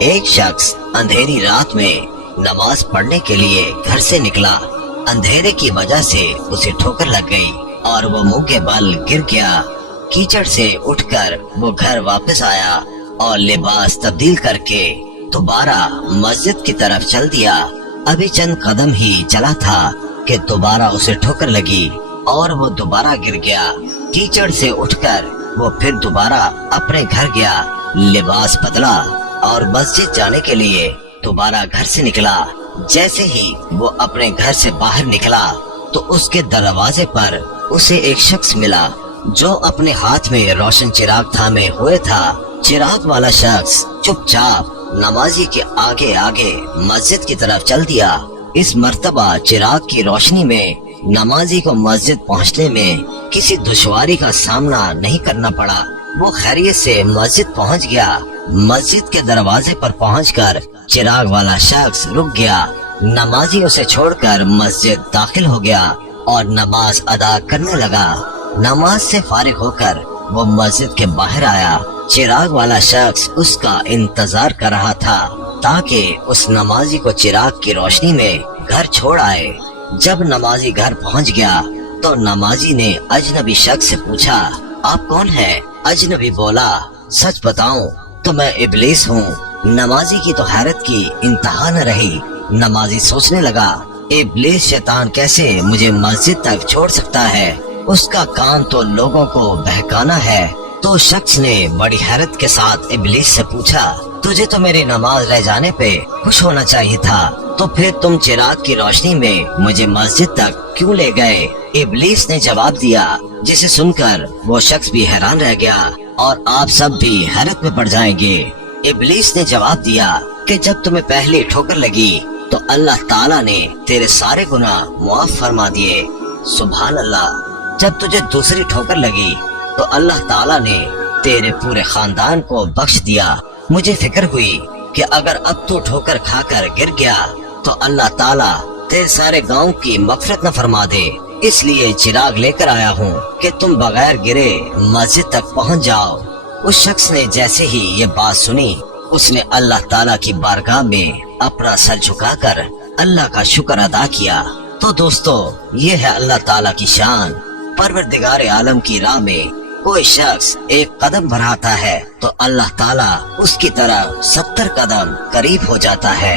ایک شخص اندھیری رات میں نماز پڑھنے کے لیے گھر سے نکلا۔ اندھیرے کی وجہ سے اسے ٹھوکر لگ گئی اور وہ منہ کے بل گر گیا۔ کیچڑ سے اٹھ کر وہ گھر واپس آیا اور لباس تبدیل کر کے دوبارہ مسجد کی طرف چل دیا۔ ابھی چند قدم ہی چلا تھا کہ دوبارہ اسے ٹھوکر لگی اور وہ دوبارہ گر گیا۔ کیچڑ سے اٹھ کر وہ پھر دوبارہ اپنے گھر گیا، لباس بدلا اور مسجد جانے کے لیے دوبارہ گھر سے نکلا۔ جیسے ہی وہ اپنے گھر سے باہر نکلا تو اس کے دروازے پر اسے ایک شخص ملا جو اپنے ہاتھ میں روشن چراغ تھامے ہوئے تھا۔ چراغ والا شخص چپ چاپ نمازی کے آگے آگے مسجد کی طرف چل دیا۔ اس مرتبہ چراغ کی روشنی میں نمازی کو مسجد پہنچنے میں کسی دشواری کا سامنا نہیں کرنا پڑا۔ وہ خیریت سے مسجد پہنچ گیا۔ مسجد کے دروازے پر پہنچ کر چراغ والا شخص رک گیا۔ نمازی اسے چھوڑ کر مسجد داخل ہو گیا اور نماز ادا کرنے لگا۔ نماز سے فارغ ہو کر وہ مسجد کے باہر آیا۔ چراغ والا شخص اس کا انتظار کر رہا تھا تاکہ اس نمازی کو چراغ کی روشنی میں گھر چھوڑ آئے۔ جب نمازی گھر پہنچ گیا تو نمازی نے اجنبی شخص سے پوچھا، آپ کون ہیں؟ اجنبی بولا، سچ بتاؤں تو میں ابلیس ہوں۔ نمازی کی تو حیرت کی انتہا نہ رہی۔ نمازی سوچنے لگا، ابلیس شیطان کیسے مجھے مسجد تک چھوڑ سکتا ہے؟ اس کا کام تو لوگوں کو بہکانا ہے۔ تو شخص نے بڑی حیرت کے ساتھ ابلیس سے پوچھا، تجھے تو میری نماز رہ جانے پہ خوش ہونا چاہیے تھا، تو پھر تم چراغ کی روشنی میں مجھے مسجد تک کیوں لے گئے؟ ابلیس نے جواب دیا، جسے سن کر وہ شخص بھی حیران رہ گیا اور آپ سب بھی حیرت میں پڑ جائیں گے۔ ابلیس نے جواب دیا کہ جب تمہیں پہلی ٹھوکر لگی تو اللہ تعالیٰ نے تیرے سارے گناہ معاف فرما دیے۔ سبحان اللہ۔ جب تجھے دوسری ٹھوکر لگی تو اللہ تعالیٰ نے تیرے پورے خاندان کو بخش دیا۔ مجھے فکر ہوئی کہ اگر اب تو ٹھوکر کھا کر گر گیا تو اللہ تعالیٰ تیرے سارے گاؤں کی مغفرت نہ فرما دے، اس لیے چراغ لے کر آیا ہوں کہ تم بغیر گرے مسجد تک پہنچ جاؤ۔ اس شخص نے جیسے ہی یہ بات سنی، اس نے اللہ تعالیٰ کی بارگاہ میں اپنا سر جھکا کر اللہ کا شکر ادا کیا۔ تو دوستو، یہ ہے اللہ تعالیٰ کی شان۔ پروردگار عالم کی راہ میں کوئی شخص ایک قدم بڑھاتا ہے تو اللہ تعالیٰ اس کی طرف 70 قدم قریب ہو جاتا ہے۔